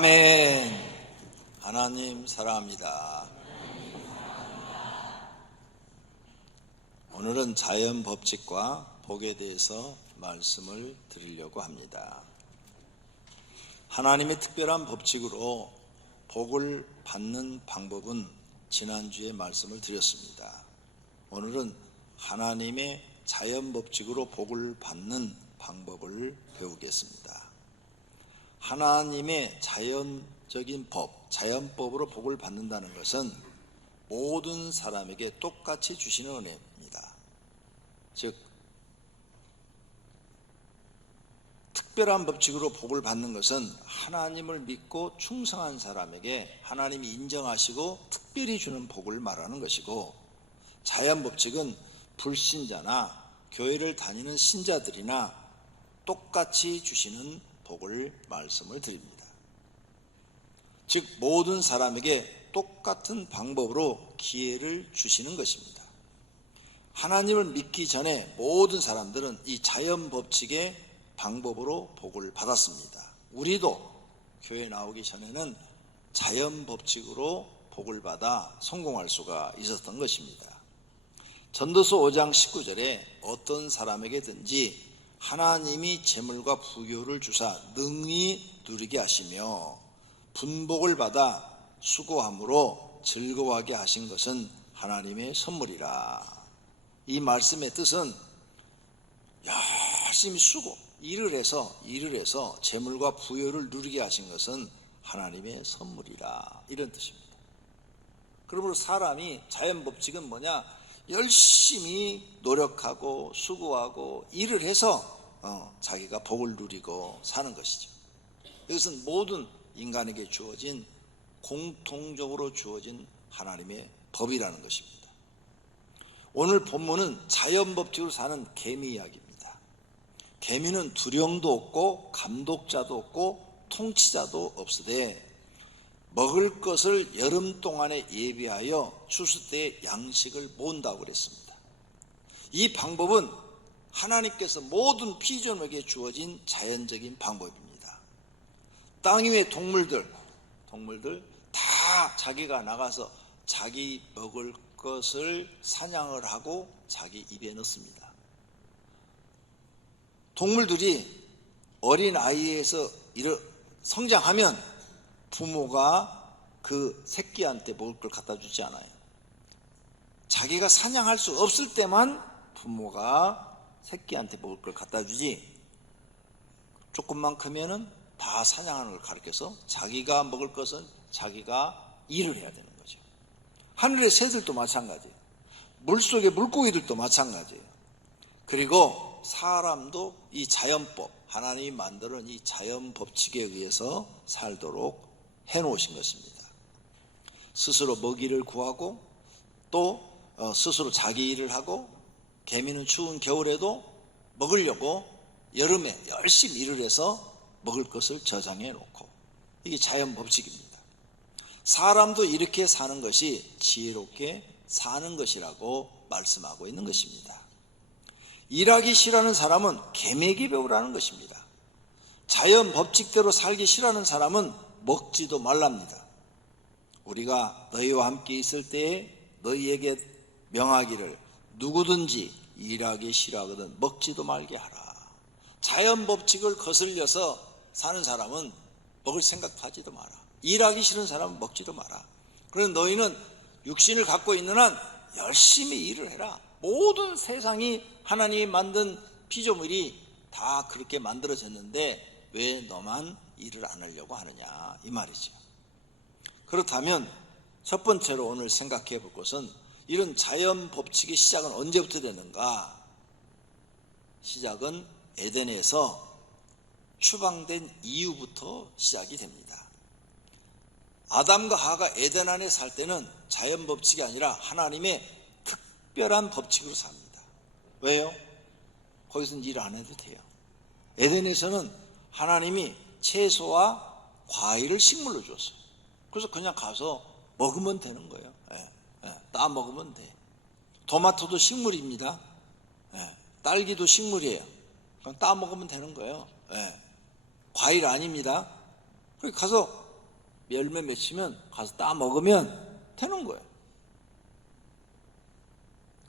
아멘. 하나님 사랑합니다. 오늘은 자연 법칙과 복에 대해서 말씀을 드리려고 합니다. 하나님의 특별한 법칙으로 복을 받는 방법은 지난주에 말씀을 드렸습니다. 오늘은 하나님의 자연 법칙으로 복을 받는 방법을 배우겠습니다. 하나님의 자연적인 법, 자연법으로 복을 받는다는 것은 모든 사람에게 똑같이 주시는 은혜입니다. 즉, 특별한 법칙으로 복을 받는 것은 하나님을 믿고 충성한 사람에게 하나님이 인정하시고 특별히 주는 복을 말하는 것이고, 자연 법칙은 불신자나 교회를 다니는 신자들이나 똑같이 주시는 복을 말씀을 드립니다. 즉, 모든 사람에게 똑같은 방법으로 기회를 주시는 것입니다. 하나님을 믿기 전에 모든 사람들은 이 자연 법칙의 방법으로 복을 받았습니다. 우리도 교회 나오기 전에는 자연 법칙으로 복을 받아 성공할 수가 있었던 것입니다. 전도서 5장 19절에 어떤 사람에게든지 하나님이 재물과 부요를 주사 능히 누리게 하시며 분복을 받아 수고함으로 즐거워하게 하신 것은 하나님의 선물이라. 이 말씀의 뜻은 열심히 수고, 일을 해서 재물과 부요를 누리게 하신 것은 하나님의 선물이라, 이런 뜻입니다. 그러므로 사람이 자연 법칙은 뭐냐? 열심히 노력하고 수고하고 일을 해서 자기가 복을 누리고 사는 것이죠. 이것은 모든 인간에게 주어진, 공통적으로 주어진 하나님의 법이라는 것입니다. 오늘 본문은 자연 법칙으로 사는 개미 이야기입니다. 개미는 두령도 없고 감독자도 없고 통치자도 없으되 먹을 것을 여름 동안에 예비하여 추수 때에 양식을 모은다고 그랬습니다. 이 방법은 하나님께서 모든 피조물에게 주어진 자연적인 방법입니다. 땅 위의 동물들 다 자기가 나가서 자기 먹을 것을 사냥을 하고 자기 입에 넣습니다. 동물들이 어린 아이에서 성장하면 부모가 그 새끼한테 먹을 걸 갖다 주지 않아요. 자기가 사냥할 수 없을 때만 부모가 새끼한테 먹을 걸 갖다 주지, 조금만 크면은 다 사냥하는 걸 가르쳐서 자기가 먹을 것은 자기가 일을 해야 되는 거죠. 하늘의 새들도 마찬가지예요. 물속의 물고기들도 마찬가지예요. 그리고 사람도 이 자연법, 하나님이 만드는 이 자연 법칙에 의해서 살도록 해놓으신 것입니다. 스스로 먹이를 구하고 또 스스로 자기 일을 하고, 개미는 추운 겨울에도 먹으려고 여름에 열심히 일을 해서 먹을 것을 저장해 놓고, 이게 자연 법칙입니다. 사람도 이렇게 사는 것이 지혜롭게 사는 것이라고 말씀하고 있는 것입니다. 일하기 싫어하는 사람은 개미에게 배우라는 것입니다. 자연 법칙대로 살기 싫어하는 사람은 먹지도 말랍니다. 우리가 너희와 함께 있을 때에 너희에게 명하기를 누구든지 일하기 싫어하거든 먹지도 말게 하라. 자연 법칙을 거슬려서 사는 사람은 먹을 생각도 하지도 마라. 일하기 싫은 사람은 먹지도 마라. 그런데 너희는 육신을 갖고 있는 한 열심히 일을 해라. 모든 세상이 하나님이 만든 피조물이 다 그렇게 만들어졌는데 왜 너만 일을 안 하려고 하느냐, 이 말이죠. 그렇다면 첫 번째로 오늘 생각해 볼 것은, 이런 자연 법칙의 시작은 언제부터 되는가? 시작은 에덴에서 추방된 이후부터 시작이 됩니다. 아담과 하와가 에덴 안에 살 때는 자연 법칙이 아니라 하나님의 특별한 법칙으로 삽니다. 왜요? 거기서는 일 안 해도 돼요. 에덴에서는 하나님이 채소와 과일을 식물로 줬어요. 그래서 그냥 가서 먹으면 되는 거예요. 따 먹으면 돼. 토마토도 식물입니다. 딸기도 식물이에요. 그냥 따 먹으면 되는 거예요. 과일 아닙니다. 그래서 가서 열매 맺히면 가서 따 먹으면 되는 거예요.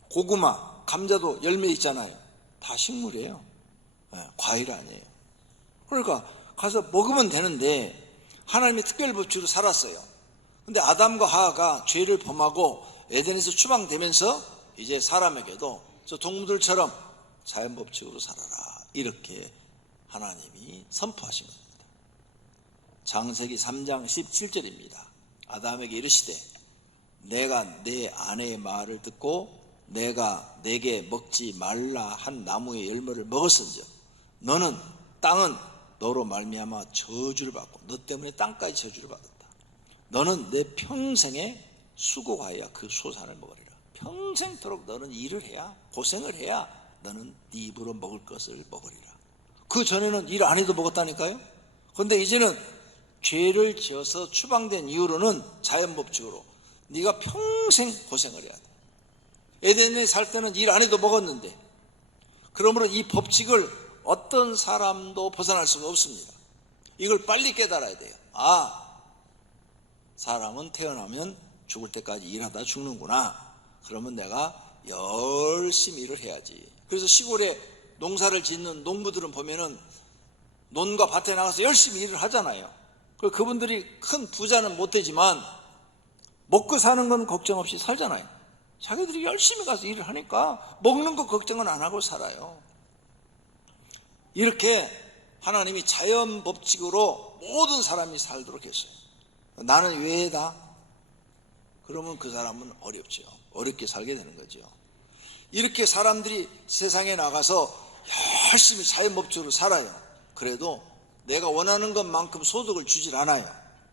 고구마, 감자도 열매 있잖아요. 다 식물이에요. 과일 아니에요. 그러니까 가서 먹으면 되는데 하나님의 특별 법칙으로 살았어요. 근데 아담과 하와가 죄를 범하고 에덴에서 추방되면서 이제 사람에게도 저 동물들처럼 자연 법칙으로 살아라, 이렇게 하나님이 선포하신 겁니다. 창세기 3장 17절입니다. 아담에게 이르시되 내가 내 아내의 말을 듣고 내가 내게 먹지 말라 한 나무의 열매를 먹었은즉 너는 땅은 너로 말미암아 저주를 받고 너 때문에 땅까지 저주를 받았다. 너는 내 평생에 수고하여 그 소산을 먹으리라. 평생토록 너는 일을 해야, 고생을 해야 너는 네 입으로 먹을 것을 먹으리라. 그 전에는 일 안 해도 먹었다니까요. 그런데 이제는 죄를 지어서 추방된 이후로는 자연법칙으로 네가 평생 고생을 해야 돼. 에덴에 살 때는 일 안 해도 먹었는데, 그러므로 이 법칙을 어떤 사람도 벗어날 수가 없습니다. 이걸 빨리 깨달아야 돼요. 사람은 태어나면 죽을 때까지 일하다 죽는구나. 그러면 내가 열심히 일을 해야지. 그래서 시골에 농사를 짓는 농부들은 보면은 논과 밭에 나가서 열심히 일을 하잖아요. 그분들이 큰 부자는 못 되지만 먹고 사는 건 걱정 없이 살잖아요. 자기들이 열심히 가서 일을 하니까 먹는 거 걱정은 안 하고 살아요. 이렇게 하나님이 자연 법칙으로 모든 사람이 살도록 했어요. 나는 왜다? 그러면 그 사람은 어렵죠. 어렵게 살게 되는 거죠. 이렇게 사람들이 세상에 나가서 열심히 자연 법칙으로 살아요. 그래도 내가 원하는 것만큼 소득을 주질 않아요.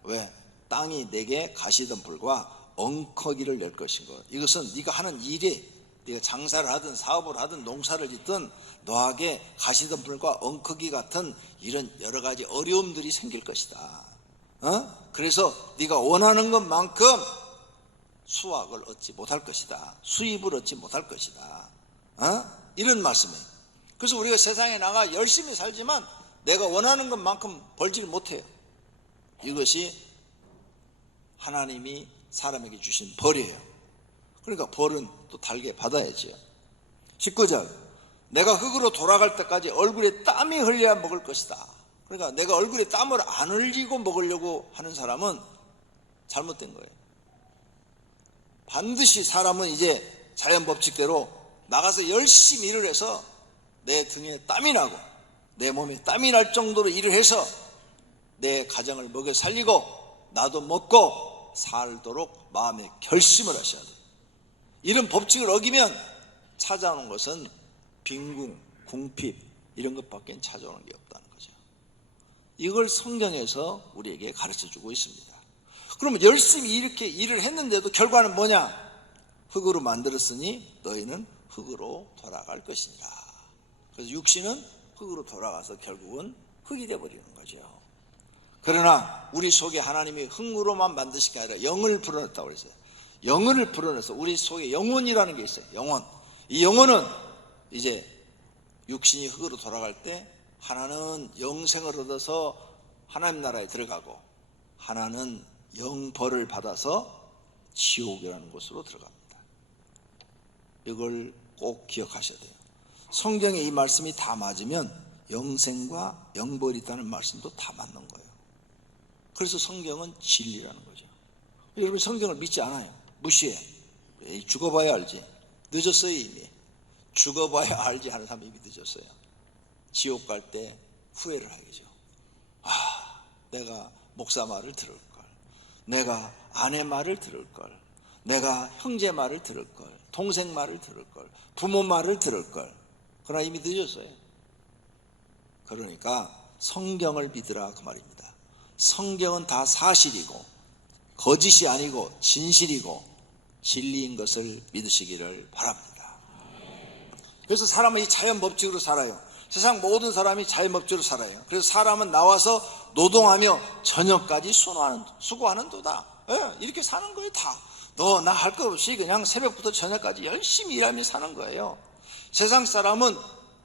왜? 땅이 내게 가시덤불과 엉커기를 낼 것인 것. 이것은 네가 하는 일에, 네가 장사를 하든 사업을 하든 농사를 짓든 너에게 가시덤불과 엉커기 같은 이런 여러 가지 어려움들이 생길 것이다. 그래서 네가 원하는 것만큼 수확을 얻지 못할 것이다. 수입을 얻지 못할 것이다. 이런 말씀이에요. 그래서 우리가 세상에 나가 열심히 살지만 내가 원하는 것만큼 벌지를 못해요. 이것이 하나님이 사람에게 주신 벌이에요. 그러니까 벌은 또 달게 받아야지요. 19절, 내가 흙으로 돌아갈 때까지 얼굴에 땀이 흘려야 먹을 것이다. 그러니까 내가 얼굴에 땀을 안 흘리고 먹으려고 하는 사람은 잘못된 거예요. 반드시 사람은 이제 자연 법칙대로 나가서 열심히 일을 해서 내 등에 땀이 나고 내 몸에 땀이 날 정도로 일을 해서 내 가정을 먹여 살리고 나도 먹고 살도록 마음의 결심을 하셔야 돼요. 이런 법칙을 어기면 찾아오는 것은 빈궁, 궁핍 이런 것밖에 찾아오는 게 없다는 거죠. 이걸 성경에서 우리에게 가르쳐주고 있습니다. 그러면 열심히 이렇게 일을 했는데도 결과는 뭐냐? 흙으로 만들었으니 너희는 흙으로 돌아갈 것이니라. 그래서 육신은 흙으로 돌아가서 결국은 흙이 되어버리는 거죠. 그러나 우리 속에 하나님이 흙으로만 만드신 게 아니라 영을 불어넣었다고 그랬어요. 영을 불어넣어서 우리 속에 영혼이라는 게 있어요. 영혼. 이 영혼은 이제 육신이 흙으로 돌아갈 때 하나는 영생을 얻어서 하나님 나라에 들어가고 하나는 영벌을 받아서 지옥이라는 곳으로 들어갑니다. 이걸 꼭 기억하셔야 돼요. 성경에 이 말씀이 다 맞으면 영생과 영벌이 있다는 말씀도 다 맞는 거예요. 그래서 성경은 진리라는 거죠. 여러분 성경을 믿지 않아요. 무시해요. 죽어봐야 알지. 늦었어요. 이미 죽어봐야 알지 하는 사람이 이미 늦었어요. 지옥 갈 때 후회를 하겠죠. 내가 목사 말을 들을 걸, 내가 아내 말을 들을 걸, 내가 형제 말을 들을 걸, 동생 말을 들을 걸, 부모 말을 들을 걸. 그러나 이미 늦었어요. 그러니까 성경을 믿으라 그 말입니다. 성경은 다 사실이고 거짓이 아니고 진실이고 진리인 것을 믿으시기를 바랍니다. 그래서 사람은 이 자연 법칙으로 살아요. 세상 모든 사람이 자연 법칙으로 살아요. 그래서 사람은 나와서 노동하며 저녁까지 수고하는 도다. 이렇게 사는 거예요. 다. 너 나 할 거 없이 그냥 새벽부터 저녁까지 열심히 일하며 사는 거예요. 세상 사람은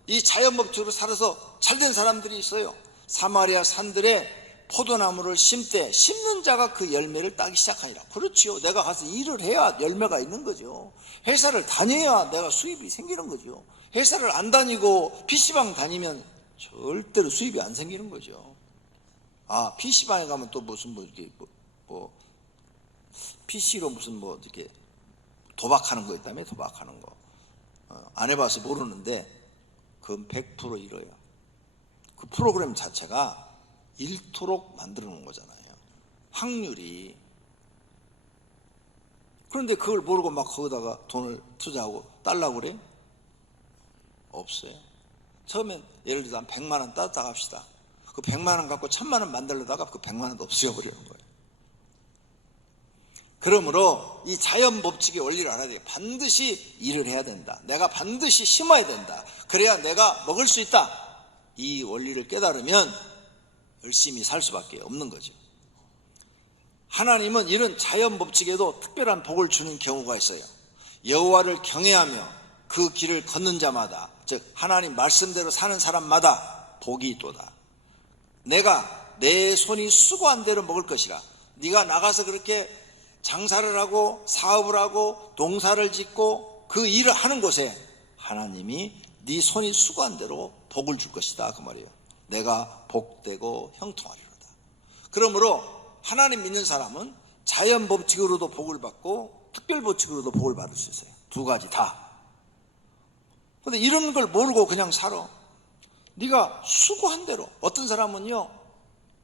이 자연 법칙으로 살아서 잘된 사람들이 있어요. 사마리아 산들에 포도나무를 심되 심는 자가 그 열매를 따기 시작하니라. 그렇지요. 내가 가서 일을 해야 열매가 있는 거죠. 회사를 다녀야 내가 수입이 생기는 거죠. 회사를 안 다니고 PC방 다니면 절대로 수입이 안 생기는 거죠. 아, PC방에 가면 또 무슨 이렇게 PC로 무슨 이렇게 도박하는 거 있다며, 도박하는 거. 안 해봐서 모르는데 그건 100% 이뤄요. 그 프로그램 자체가 잃도록 만들어 놓은 거잖아요. 확률이. 그런데 그걸 모르고 막 거기다가 돈을 투자하고 딸라고 그래? 없어요. 처음엔 예를 들어서 한 100만 원 땄다 합시다. 그 100만 원 갖고 1000만 원 만들려다가 그 100만 원도 없어져버리는 거예요. 그러므로 이 자연 법칙의 원리를 알아야 돼요. 반드시 일을 해야 된다. 내가 반드시 심어야 된다. 그래야 내가 먹을 수 있다. 이 원리를 깨달으면 열심히 살 수밖에 없는 거죠. 하나님은 이런 자연 법칙에도 특별한 복을 주는 경우가 있어요. 여호와를 경외하며 그 길을 걷는 자마다, 즉 하나님 말씀대로 사는 사람마다 복이 있도다. 내가 내 손이 수고한 대로 먹을 것이라. 네가 나가서 그렇게 장사를 하고 사업을 하고 농사를 짓고 그 일을 하는 곳에 하나님이 네 손이 수고한 대로 복을 줄 것이다, 그 말이에요. 내가 복되고 형통하리로다. 그러므로 하나님 믿는 사람은 자연 법칙으로도 복을 받고 특별 법칙으로도 복을 받을 수 있어요. 두 가지 다. 근데 이런 걸 모르고 그냥 살아. 네가 수고한 대로. 어떤 사람은요,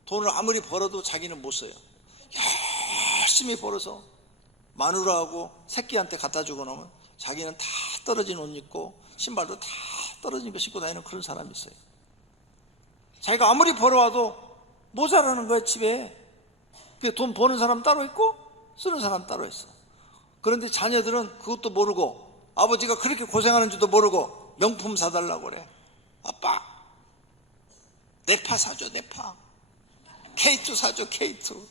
돈을 아무리 벌어도 자기는 못 써요. 열심히 벌어서 마누라하고 새끼한테 갖다 주고 나면 자기는 다 떨어진 옷 입고 신발도 다 떨어진 거 신고 다니는 그런 사람이 있어요. 자기가 아무리 벌어와도 모자라는 거야, 집에. 돈 버는 사람 따로 있고 쓰는 사람 따로 있어. 그런데 자녀들은 그것도 모르고 아버지가 그렇게 고생하는 줄도 모르고 명품 사달라고 그래. 아빠, 네파 사줘, 네파. K2 사줘, K2.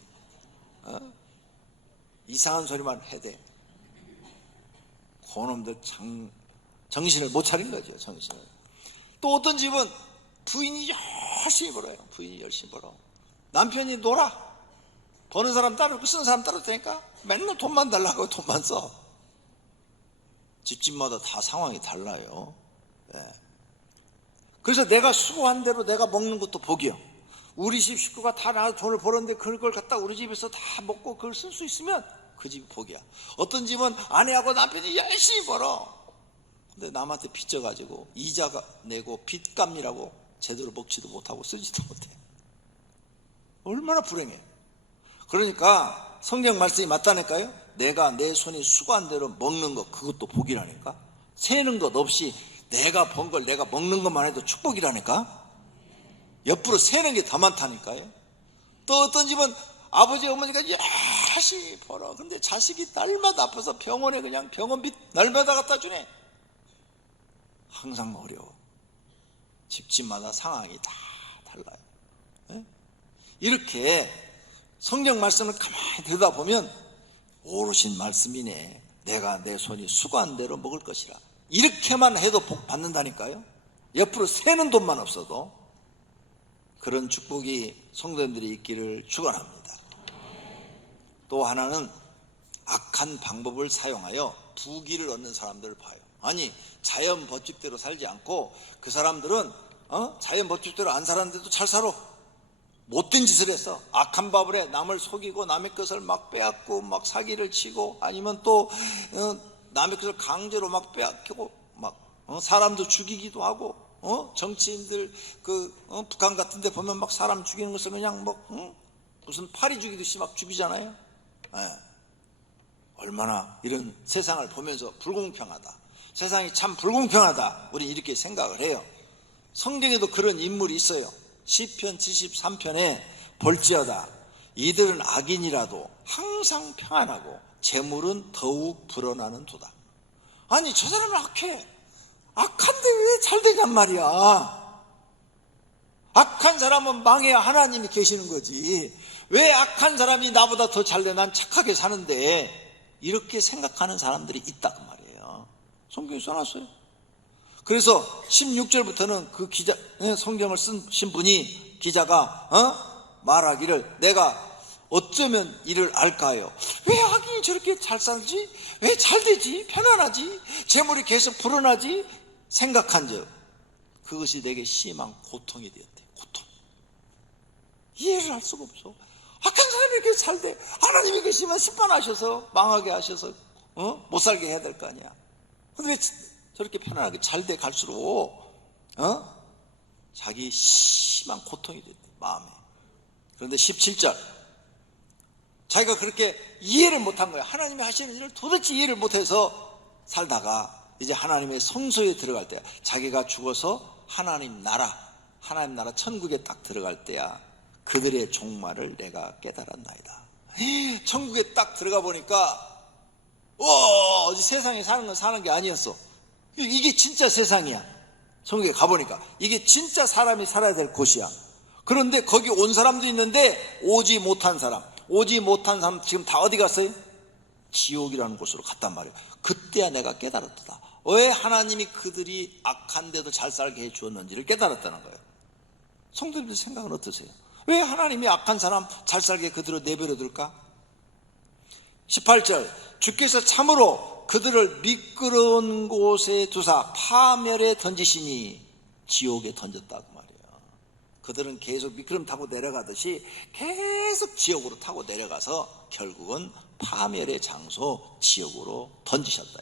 이상한 소리만 해대. 그놈들 정신을 못 차린 거죠, 정신을. 또 어떤 집은 부인이 열심히 벌어요. 부인이 열심히 벌어. 남편이 놀아. 버는 사람 따로 있고 쓰는 사람 따로 되니까 맨날 돈만 달라고 돈만 써. 집집마다 다 상황이 달라요. 네. 그래서 내가 수고한 대로 내가 먹는 것도 복이요. 우리 집 식구가 다 나와서 돈을 벌었는데 그걸 갖다 우리 집에서 다 먹고 그걸 쓸 수 있으면 그 집이 복이야. 어떤 집은 아내하고 남편이 열심히 벌어. 근데 남한테 빚져가지고 이자가 내고 빚 갚느라고 제대로 먹지도 못하고 쓰지도 못해. 얼마나 불행해. 그러니까 성경 말씀이 맞다니까요. 내가 내 손이 수고한 대로 먹는 것, 그것도 복이라니까. 세는 것 없이 내가 번 걸 내가 먹는 것만 해도 축복이라니까. 옆으로 세는 게 더 많다니까요. 또 어떤 집은 아버지 어머니가 열심히 벌어. 근데 자식이 날마다 아파서 병원에 그냥 병원비 날마다 갖다 주네. 항상 어려워. 집집마다 상황이 다 달라요. 네? 이렇게 성경 말씀을 가만히 들여다보면 오르신 말씀이네. 내가 내 손이 수고한 대로 먹을 것이라. 이렇게만 해도 복 받는다니까요. 옆으로 세는 돈만 없어도. 그런 축복이 성도님들이 있기를 축원합니다. 또 하나는 악한 방법을 사용하여 부귀를 얻는 사람들을 봐요. 아니, 자연 법칙대로 살지 않고 그 사람들은 자연 법칙대로 안 살았는데도 잘 살아. 못된 짓을 했어. 악한 밥을 해. 남을 속이고 남의 것을 막 빼앗고 막 사기를 치고, 아니면 또 남의 것을 강제로 막 빼앗기고 막 사람도 죽이기도 하고, 정치인들 북한 같은 데 보면 막 사람 죽이는 것을 그냥 무슨 파리 죽이듯이 막 죽이잖아요. 네. 얼마나 이런 세상을 보면서 불공평하다. 세상이 참 불공평하다. 우리 이렇게 생각을 해요. 성경에도 그런 인물이 있어요. 시편 73편에 볼지어다 이들은 악인이라도 항상 평안하고 재물은 더욱 불어나는 도다. 아니, 저 사람은 악해. 악한데 왜 잘 되냔 말이야. 악한 사람은 망해야 하나님이 계시는 거지. 왜 악한 사람이 나보다 더 잘 돼? 난 착하게 사는데. 이렇게 생각하는 사람들이 있다, 그 말이에요. 성경에 써놨어요. 그래서 16절부터는 그 성경을 쓴 분이, 기자가 말하기를 내가 어쩌면 이를 알까요? 왜 악인이 저렇게 잘 살지? 왜 잘 되지? 편안하지? 재물이 계속 불어나지? 생각한즉 그것이 내게 심한 고통이 되었대. 고통. 이해를 할 수가 없어. 악한 사람이 이렇게 잘 돼. 하나님이 계시면 심판하셔서 망하게 하셔서 못 살게 해야 될 거 아니야. 근데 왜 저렇게 편안하게 잘 돼 갈수록 자기 심한 고통이 됐대, 마음에. 그런데 17절, 자기가 그렇게 이해를 못한 거야. 하나님이 하시는 일을 도대체 이해를 못해서 살다가 이제 하나님의 성소에 들어갈 때야. 자기가 죽어서 하나님 나라 천국에 딱 들어갈 때야. 그들의 종말을 내가 깨달았나이다. 천국에 딱 들어가 보니까 세상에 사는 건 사는 게 아니었어. 이게 진짜 세상이야. 천국에 가보니까 이게 진짜 사람이 살아야 될 곳이야. 그런데 거기 온 사람도 있는데 오지 못한 사람 지금 다 어디 갔어요? 지옥이라는 곳으로 갔단 말이에요. 그때야 내가 깨달았다. 왜 하나님이 그들이 악한데도 잘 살게 해주었는지를 깨달았다는 거예요. 성도님들 생각은 어떠세요? 왜 하나님이 악한 사람 잘 살게 그들을 내버려 둘까? 18절, 주께서 참으로 그들을 미끄러운 곳에 두사 파멸에 던지시니 지옥에 던졌다고 말이에요. 그들은 계속 미끄럼 타고 내려가듯이 계속 지옥으로 타고 내려가서 결국은 파멸의 장소 지옥으로 던지셨다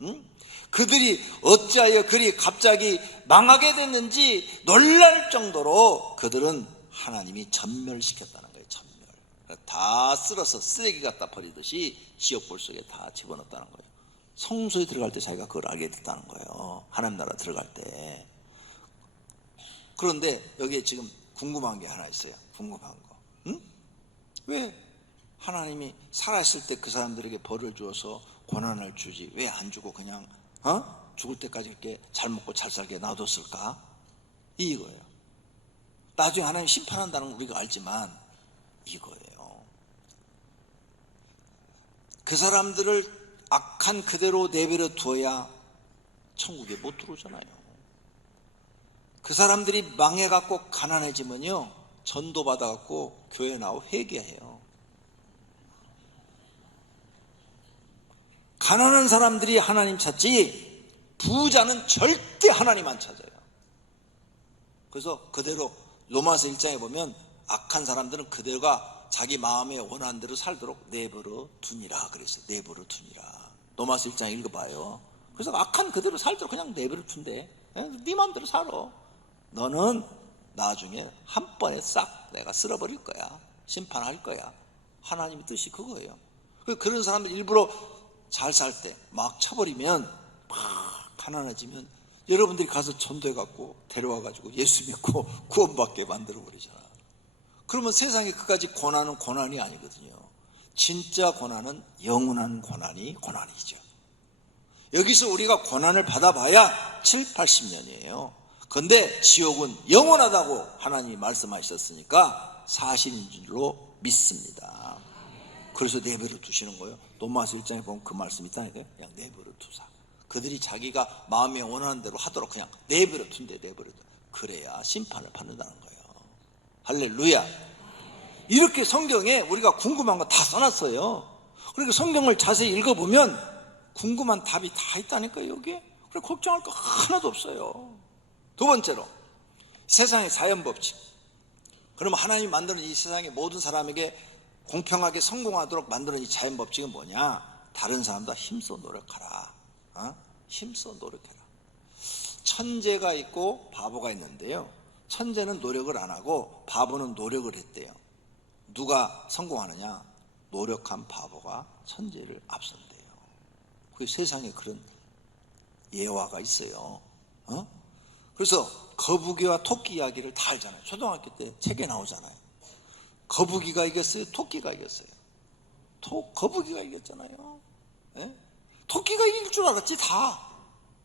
이거예요. 그들이 어찌하여 그리 갑자기 망하게 됐는지 놀랄 정도로 그들은 하나님이 전멸시켰다는 거예요. 전멸. 다 쓸어서 쓰레기 갖다 버리듯이 지옥불 속에 다 집어넣었다는 거예요. 성소에 들어갈 때 자기가 그걸 알게 됐다는 거예요. 하나님 나라 들어갈 때. 그런데 여기에 지금 궁금한 게 하나 있어요. 궁금한 거. 왜 하나님이 살아있을 때 그 사람들에게 벌을 주어서 고난을 주지 왜 안 주고 그냥 죽을 때까지 이렇게 잘 먹고 잘 살게 놔뒀을까? 이거예요. 나중에 하나님 심판한다는 걸 우리가 알지만 이거예요. 그 사람들을 악한 그대로 내버려 두어야 천국에 못 들어오잖아요. 그 사람들이 망해갖고 가난해지면요 전도 받아갖고 교회 나와 회개해요. 가난한 사람들이 하나님 찾지 부자는 절대 하나님 안 찾아요. 그래서 그대로 로마서 1장에 보면 악한 사람들은 그대로가 자기 마음에 원하는 대로 살도록 내버려 두니라 그랬어요. 내버려 두니라. 로마서 1장 읽어봐요. 그래서 악한 그대로 살도록 그냥 내버려 둔대. 네 마음대로 살아. 너는 나중에 한 번에 싹 내가 쓸어버릴 거야. 심판할 거야. 하나님의 뜻이 그거예요. 그런 사람들 일부러 잘 살 때 막 쳐버리면 막 가난해지면 여러분들이 가서 전도해갖고 데려와가지고 예수 믿고 구원받게 만들어버리잖아. 그러면 세상에 그까지 고난은 고난이 아니거든요. 진짜 고난은 영원한 고난이 고난이죠. 여기서 우리가 고난을 받아봐야 7, 80년이에요. 그런데 지옥은 영원하다고 하나님이 말씀하셨으니까 사실인 줄로 믿습니다. 그래서 내버려 두시는 거예요. 로마서 1장에 보면 그 말씀이 있다니까요. 그냥 내버려 두사. 그들이 자기가 마음에 원하는 대로 하도록 그냥 내버려 둔대. 내버려 둔. 그래야 심판을 받는다는 거예요. 할렐루야. 이렇게 성경에 우리가 궁금한 거 다 써놨어요. 그러니까 성경을 자세히 읽어보면 궁금한 답이 다 있다니까요. 여기에. 그래 걱정할 거 하나도 없어요. 두 번째로 세상의 자연법칙. 그러면 하나님이 만드는 이 세상의 모든 사람에게 공평하게 성공하도록 만드는 이 자연법칙은 뭐냐? 다른 사람보다 힘써 노력하라. 힘써 노력해라. 천재가 있고 바보가 있는데요. 천재는 노력을 안 하고 바보는 노력을 했대요. 누가 성공하느냐? 노력한 바보가 천재를 앞선대요. 그 세상에 그런 예화가 있어요. 그래서 거북이와 토끼 이야기를 다 알잖아요. 초등학교 때 책에 나오잖아요. 거북이가 이겼어요? 토끼가 이겼어요? 거북이가 이겼잖아요. 네? 토끼가 이길 줄 알았지 다.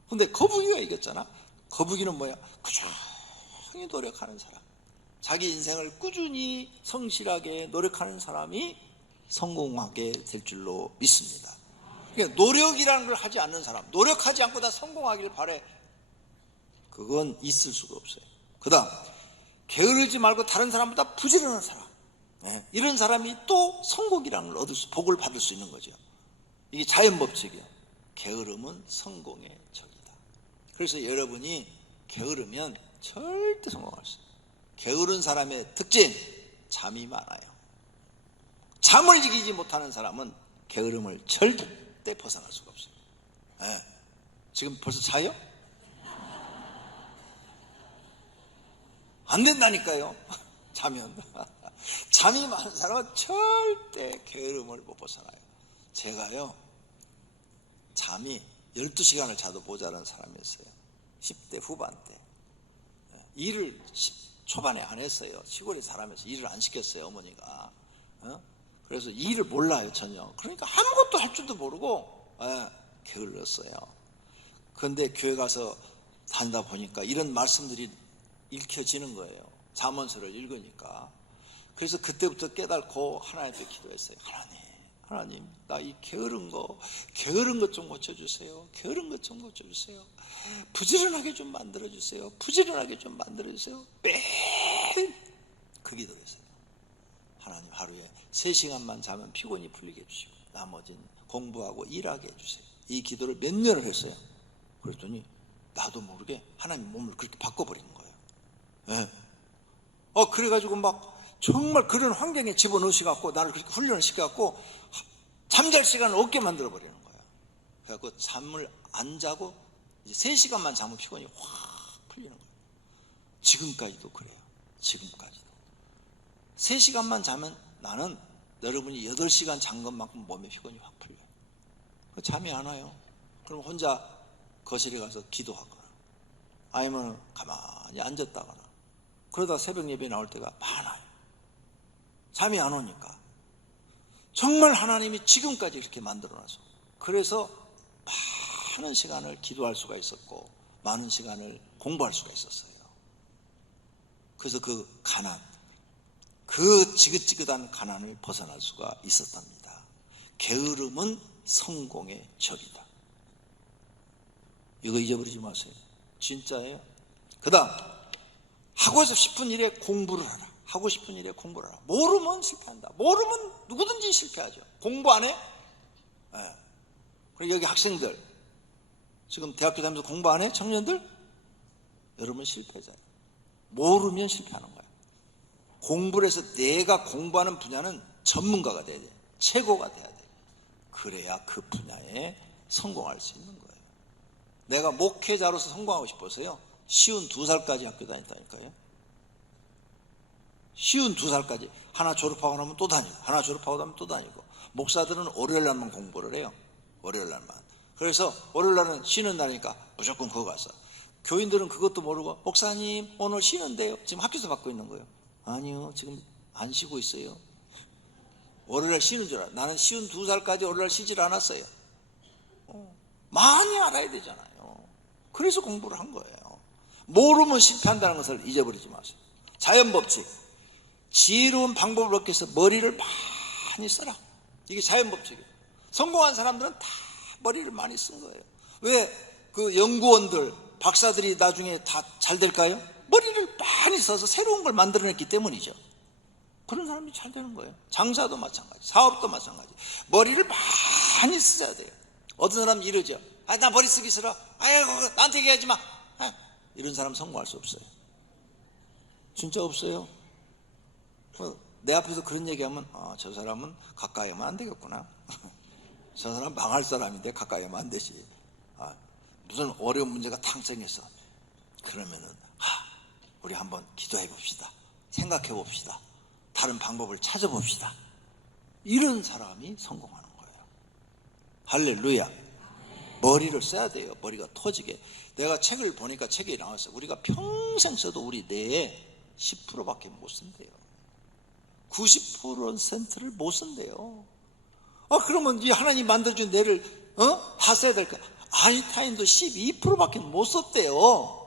근데 거북이가 이겼잖아. 거북이는 뭐야? 꾸준히 노력하는 사람. 자기 인생을 꾸준히 성실하게 노력하는 사람이 성공하게 될 줄로 믿습니다. 그러니까 노력이라는 걸 하지 않는 사람, 노력하지 않고 다 성공하기를 바래. 그건 있을 수가 없어요. 그 다음 게으르지 말고 다른 사람보다 부지런한 사람, 이런 사람이 또 성공이라는 걸 얻을 수, 복을 받을 수 있는 거죠. 이게 자연법칙이에요. 게으름은 성공의 적이다. 그래서 여러분이 게으르면 절대 성공할 수 없어요. 게으른 사람의 특징, 잠이 많아요. 잠을 이기지 못하는 사람은 게으름을 절대 벗어날 수가 없어요. 지금 벌써 자요? 안 된다니까요. 자면 잠이 많은 사람은 절대 게으름을 못 벗어나요. 제가요, 잠이 12시간을 자도 모자란 사람이었어요. 10대 후반 때. 일을 초반에 안 했어요. 시골에 살면서 일을 안 시켰어요, 어머니가. 그래서 일을 몰라요, 전혀. 그러니까 아무것도 할 줄도 모르고 게을렀어요. 그런데 교회 가서 다니다 보니까 이런 말씀들이 읽혀지는 거예요. 잠언서를 읽으니까. 그래서 그때부터 깨닫고 하나님 앞에 기도했어요. 하나님, 나 이 게으른 것 좀 고쳐주세요. 게으른 것 좀 고쳐주세요. 부지런하게 좀 만들어주세요. 부지런하게 좀 만들어주세요. 매일 그 기도를 했어요. 하나님, 하루에 3시간만 자면 피곤이 풀리게 해주시고 나머지는 공부하고 일하게 해주세요. 이 기도를 몇 년을 했어요. 그랬더니 나도 모르게 하나님 몸을 그렇게 바꿔버리는 거예요. 그래가지고 막 정말 그런 환경에 집어넣으셔갖고 나를 그렇게 훈련을 시켜갖고 잠잘 시간을 없게 만들어버리는 거예요. 그래갖고 잠을 안 자고 이제 3시간만 자면 피곤이 확 풀리는 거예요. 지금까지도 그래요. 지금까지도 3시간만 자면 나는 여러분이 8시간 잔 것만큼 몸에 피곤이 확 풀려요. 잠이 안 와요. 그럼 혼자 거실에 가서 기도하거나 아니면 가만히 앉았다거나 그러다 새벽 예배 나올 때가 많아요. 잠이 안 오니까. 정말 하나님이 지금까지 이렇게 만들어놔서 그래서 많은 시간을 기도할 수가 있었고 많은 시간을 공부할 수가 있었어요. 그래서 그 가난, 그 지긋지긋한 가난을 벗어날 수가 있었답니다. 게으름은 성공의 적이다. 이거 잊어버리지 마세요. 진짜예요. 그 다음, 하고 싶은 일에 공부를 하라. 하고 싶은 일에 공부를 하라. 모르면 실패한다. 모르면 누구든지 실패하죠. 공부 안 해? 그리고 여기 학생들, 지금 대학교 다니면서 공부 안 해? 청년들? 여러분 실패자예요. 모르면 실패하는 거예요. 공부를 해서 내가 공부하는 분야는 전문가가 돼야 돼. 최고가 돼야 돼. 그래야 그 분야에 성공할 수 있는 거예요. 내가 목회자로서 성공하고 싶어서요, 52살까지 학교 다녔다니까요. 52살까지. 하나 졸업하고 나면 또 다니고, 하나 졸업하고 나면 또 다니고. 목사들은 월요일날만 공부를 해요. 월요일날만. 그래서 월요일날은 쉬는 날이니까 무조건 그거 갔어. 교인들은 그것도 모르고, 목사님 오늘 쉬는데요. 지금 학교에서 받고 있는 거예요. 아니요, 지금 안 쉬고 있어요. 월요일날 쉬는 줄 알아. 나는 52살까지 월요일날 쉬질 않았어요. 많이 알아야 되잖아요. 그래서 공부를 한 거예요. 모르면 실패한다는 것을 잊어버리지 마세요. 자연법칙, 지혜로운 방법을 얻기 위해서 머리를 많이 써라. 이게 자연법칙이에요. 성공한 사람들은 다 머리를 많이 쓴 거예요. 왜 그 연구원들, 박사들이 나중에 다 잘 될까요? 머리를 많이 써서 새로운 걸 만들어냈기 때문이죠. 그런 사람이 잘 되는 거예요. 장사도 마찬가지, 사업도 마찬가지. 머리를 많이 써야 돼요. 어떤 사람이 이러죠. 나 머리 쓰기 싫어. 아이고, 나한테 얘기하지 마. 이런 사람 성공할 수 없어요. 진짜 없어요. 내 앞에서 그런 얘기하면 저 사람은 가까이 하면 안 되겠구나. 저 사람 망할 사람인데 가까이 하면 안 되지. 무슨 어려운 문제가 탕생했어. 그러면은 우리 한번 기도해 봅시다. 생각해 봅시다. 다른 방법을 찾아봅시다. 이런 사람이 성공하는 거예요. 할렐루야. 머리를 써야 돼요. 머리가 터지게. 내가 책을 보니까 책에 나왔어요. 우리가 평생 써도 우리 뇌에 10%밖에 못 쓴대요. 90%를 못 쓴대요. 그러면 이 하나님 만들어준 뇌를 다 써야 될까? 아인슈타인도 12%밖에 못 썼대요.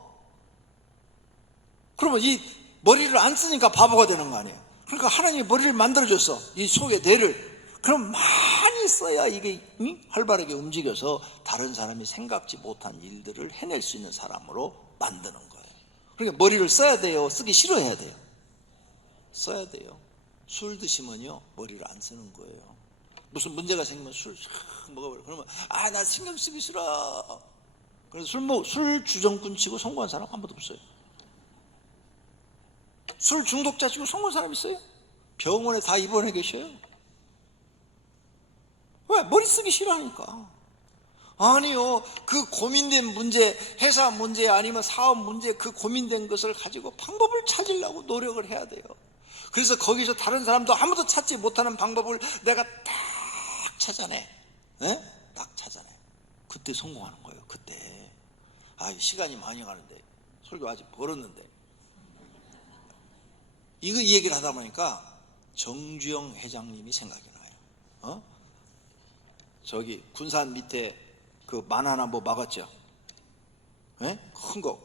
그러면 이 머리를 안 쓰니까 바보가 되는 거 아니에요. 그러니까 하나님이 머리를 만들어줬어. 이 속에 뇌를. 그럼 많이 써야 이게 활발하게 움직여서 다른 사람이 생각지 못한 일들을 해낼 수 있는 사람으로 만드는 거예요. 그러니까 머리를 써야 돼요? 쓰기 싫어해야 돼요? 써야 돼요. 술 드시면요 머리를 안 쓰는 거예요. 무슨 문제가 생기면 술 먹어버려. 그러면 나 신경 쓰기 싫어. 그래서 술 주정꾼 치고 성공한 사람 한 번도 없어요. 술 중독자 치고 성공한 사람 있어요? 병원에 다 입원해 계셔요. 왜? 머리 쓰기 싫어하니까. 아니요, 그 고민된 문제, 회사 문제 아니면 사업 문제, 그 고민된 것을 가지고 방법을 찾으려고 노력을 해야 돼요. 그래서 거기서 다른 사람도 아무도 찾지 못하는 방법을 내가 딱 찾아내. 네? 딱 찾아내. 그때 성공하는 거예요. 그때. 시간이 많이 가는데 설교 아직 벌었는데 이 얘기를 하다 보니까 정주영 회장님이 생각이 나요. 저기 군산 밑에 그 만화나 뭐 막았죠. 큰 거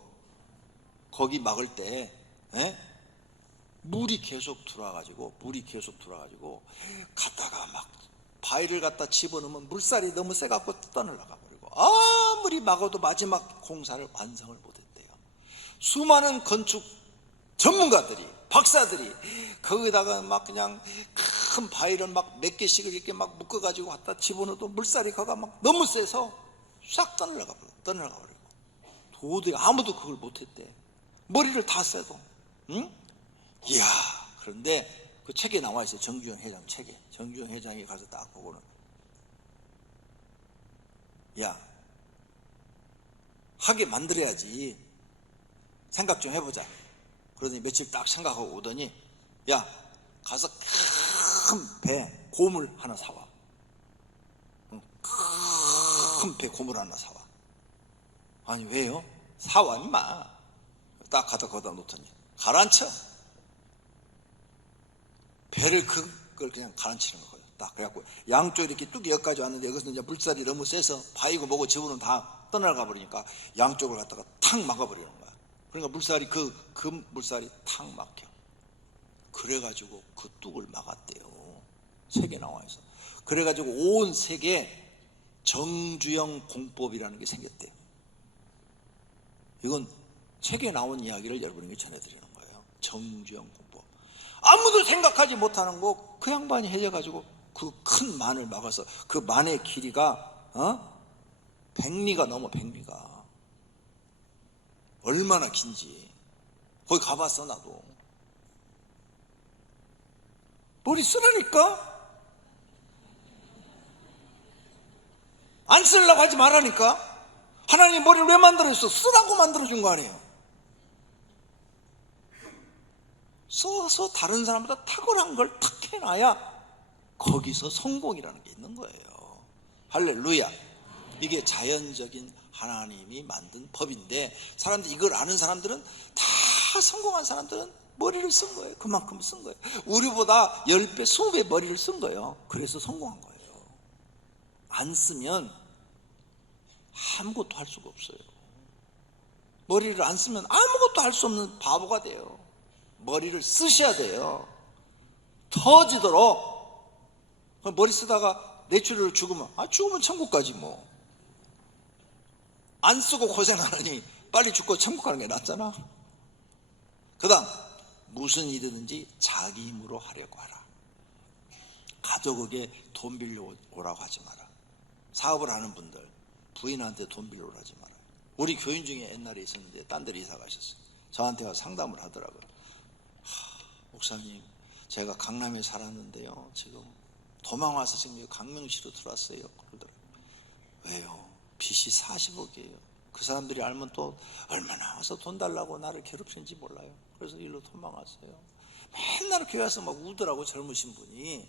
거기 막을 때 물이 계속 들어와가지고 갔다가 막 바위를 갖다 집어넣으면 물살이 너무 세갖고 떠날라가 버리고 아무리 막아도 마지막 공사를 완성을 못했대요. 수많은 건축 전문가들이 박사들이 거기다가 막 그냥 큰 바위를 막 몇 개씩을 이렇게 막 묶어가지고 갖다 집어넣어도 물살이 거가 막 너무 세서 싹 떠날라가 버리고 도저히 아무도 그걸 못했대. 머리를 다 써도. 응? 이야, 그런데 그 책에 나와 있어요. 정주영 회장 책에. 정주영 회장이 가서 딱 보고는 야, 하게 만들어야지. 생각 좀 해보자. 그러더니 며칠 딱 생각하고 오더니 야, 가서 큰 배 고물 하나 사와. 큰 배 고물 하나 사와. 아니 왜요? 사와 임마. 딱 갖다 거기다 놓더니 가라앉혀. 배를 그걸 그냥 가라앉히는 거예요. 딱 그래갖고 양쪽 이렇게 뚝 여기까지 왔는데 여기서 이제 물살이 너무 세서 바위고 뭐고 집어는 다 떠나가 버리니까 양쪽을 갖다가 탁 막아버리는 거야. 그러니까 물살이 그 물살이 탁 막혀. 그래가지고 그 뚝을 막았대요. 책에 나와 있어. 그래가지고 온 세계에 정주영 공법이라는 게 생겼대요. 이건 책에 나온 이야기를 여러분에게 전해드리는 거예요. 정주영 공법. 아무도 생각하지 못하는 거 그 양반이 해져가지고 그 큰 만을 막아서 그 만의 길이가 100리가 넘어. 100리가 얼마나 긴지 거기 가봤어. 나도. 머리 쓰라니까. 안 쓰려고 하지 말라니까. 하나님 머리를 왜 만들었어? 쓰라고 만들어준 거 아니에요. 써서 다른 사람보다 탁월한 걸 탁 해놔야 거기서 성공이라는 게 있는 거예요. 할렐루야. 이게 자연적인 하나님이 만든 법인데 이걸 아는 사람들은 다 성공한 사람들은 머리를 쓴 거예요. 그만큼 쓴 거예요. 우리보다 10배, 20배 머리를 쓴 거예요. 그래서 성공한 거예요. 안 쓰면 아무것도 할 수가 없어요. 머리를 안 쓰면 아무것도 할 수 없는 바보가 돼요. 머리를 쓰셔야 돼요. 터지도록. 머리 쓰다가 뇌출혈을 죽으면 죽으면 천국 가지 뭐. 안 쓰고 고생하느니 빨리 죽고 천국 가는 게 낫잖아. 그 다음 무슨 일이든지 자기 힘으로 하려고 하라. 가족에게 돈 빌려오라고 하지 마라. 사업을 하는 분들 부인한테 돈 빌려오라고 하지 마라. 우리 교인 중에 옛날에 있었는데 딴 데로 이사 가셨어요. 저한테 와서 상담을 하더라고요. 목사님, 제가 강남에 살았는데요, 지금 도망와서 지금 강명시로 들어왔어요. 그러더라고요. 왜요? 빚이 40억이에요. 그 사람들이 알면 또 얼마나 와서 돈 달라고 나를 괴롭히는지 몰라요. 그래서 일로 도망왔어요. 맨날 교회 와서 막 우더라고. 젊으신 분이.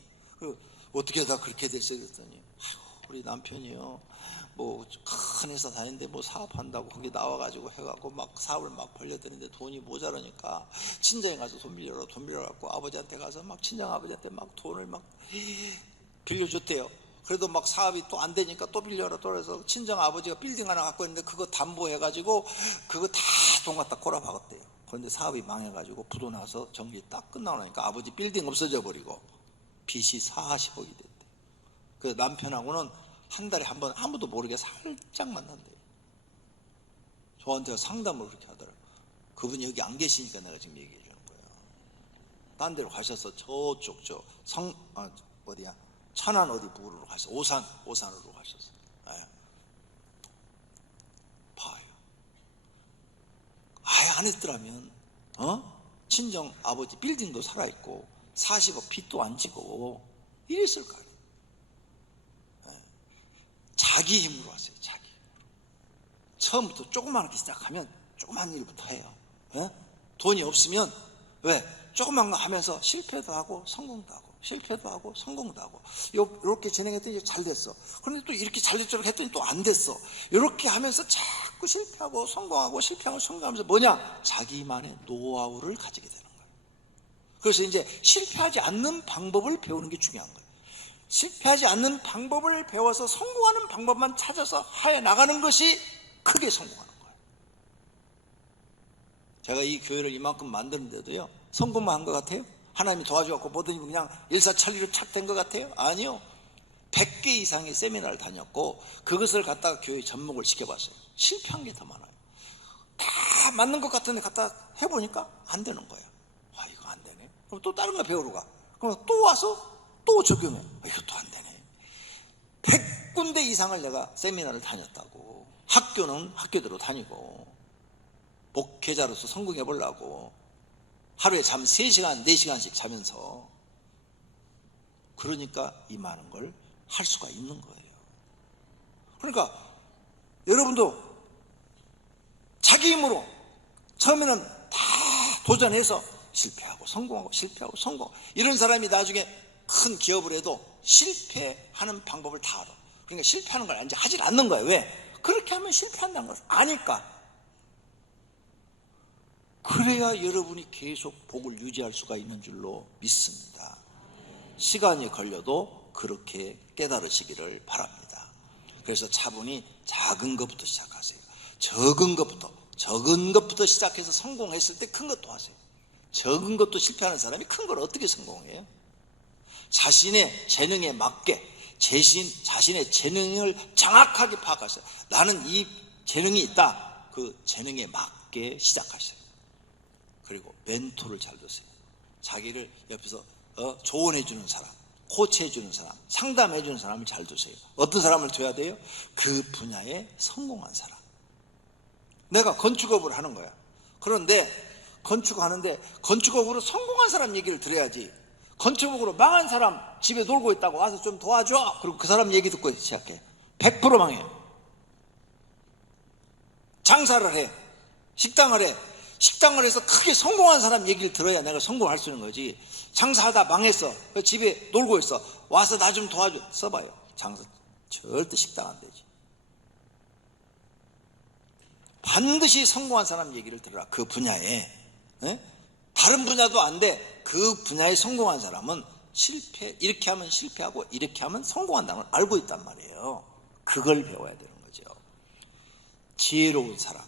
어떻게 하다 그렇게 됐어요? 그랬더니 우리 남편이요, 뭐 큰 회사 다니는데 뭐 사업한다고 거기 나와가지고 해갖고 막 사업을 막 벌려드는데 돈이 모자라니까 친정에 가서 돈 빌려갖고 아버지한테 가서 막 친정 아버지한테 막 돈을 막 빌려줬대요. 그래도 막 사업이 또 안 되니까 또 빌려라 또 해서 친정 아버지가 빌딩 하나 갖고 있는데 그거 담보해가지고 그거 다 돈 갖다 꼬라박았대요. 그런데 사업이 망해가지고 부도 나서 정리 딱 끝나고 나니까 아버지 빌딩 없어져 버리고 빚이 40억이 됐대. 그 남편하고는 한 달에 한 번 아무도 모르게 살짝 만난대요. 저한테 상담을 그렇게 하더라고요. 그분이 여기 안 계시니까 내가 지금 얘기해 주는 거예요. 딴 데로 가셔서 저쪽 어디야? 천안 어디 부으로 가셔서 오산으로 가셔서. 예. 봐요. 아예 안 했더라면 친정 아버지 빌딩도 살아있고 40억 빚도 안 지고 이랬을 거 아니에요. 예. 자기 힘으로 하세요. 자기 힘으로. 처음부터 조그맣게 시작하면 조그만 일부터 해요. 예? 돈이 없으면 왜? 조그만 거 하면서 실패도 하고 성공도 하고 실패도 하고 성공도 하고 이렇게 진행했더니 잘 됐어. 그런데 또 이렇게 잘 됐도록 했더니 또 안 됐어. 이렇게 하면서 자꾸 실패하고 성공하고 실패하고 성공하면서 뭐냐? 자기만의 노하우를 가지게 되는 거예요. 그래서 이제 실패하지 않는 방법을 배우는 게 중요한 거예요. 실패하지 않는 방법을 배워서 성공하는 방법만 찾아서 해 나가는 것이 크게 성공하는 거예요. 제가 이 교회를 이만큼 만드는데도요, 성공만 한 것 같아요? 하나님이 도와주고 뭐든지 그냥 일사천리로 착 된 것 같아요? 아니요. 100개 이상의 세미나를 다녔고 그것을 갖다가 교회에 접목을 시켜봤어요. 실패한 게 더 많아요. 다 맞는 것 같은데 갖다 해보니까 안 되는 거예요. 아, 이거 안 되네. 그럼 또 다른 거 배우러 가. 그럼 또 와서 또 적용해. 이것도 안 되네. 100군데 이상을 내가 세미나를 다녔다고. 학교는 학교대로 다니고 목회자로서 성공해 보려고 하루에 잠 3시간, 4시간씩 자면서 그러니까 이 많은 걸 할 수가 있는 거예요. 그러니까 여러분도 자기 힘으로 처음에는 다 도전해서 실패하고 성공하고 실패하고 성공. 이런 사람이 나중에 큰 기업을 해도 실패하는 방법을 다 알아. 그러니까 실패하는 걸 이제 하질 않는 거예요. 왜? 그렇게 하면 실패한다는 걸 아니까. 그래야 여러분이 계속 복을 유지할 수가 있는 줄로 믿습니다. 시간이 걸려도 그렇게 깨달으시기를 바랍니다. 그래서 차분히 작은 것부터 시작하세요. 적은 것부터 시작해서 성공했을 때 큰 것도 하세요. 적은 것도 실패하는 사람이 큰 걸 어떻게 성공해요? 자신의 재능에 맞게 자신의 재능을 정확하게 파악하세요. 나는 이 재능이 있다. 그 재능에 맞게 시작하세요. 그리고 멘토를 잘 두세요. 자기를 옆에서 조언해 주는 사람, 코치해 주는 사람, 상담해 주는 사람을 잘 두세요. 어떤 사람을 둬야 돼요? 그 분야에 성공한 사람. 내가 건축업을 하는 거야. 그런데 건축하는데 건축업으로 성공한 사람 얘기를 들어야지. 건축업으로 망한 사람 집에 놀고 있다고 와서 좀 도와줘. 그리고 그 사람 얘기 듣고 시작해. 100% 망해요. 장사를 해. 식당을 해. 식당을 해서 크게 성공한 사람 얘기를 들어야 내가 성공할 수 있는 거지. 장사하다 망했어. 집에 놀고 있어. 와서 나 좀 도와줘. 써봐요. 장사 절대 식당 안 되지. 반드시 성공한 사람 얘기를 들어라. 그 분야에. 다른 분야도 안 돼. 그 분야에 성공한 사람은 이렇게 하면 실패하고 이렇게 하면 성공한다는 걸 알고 있단 말이에요. 그걸 배워야 되는 거죠. 지혜로운 사람,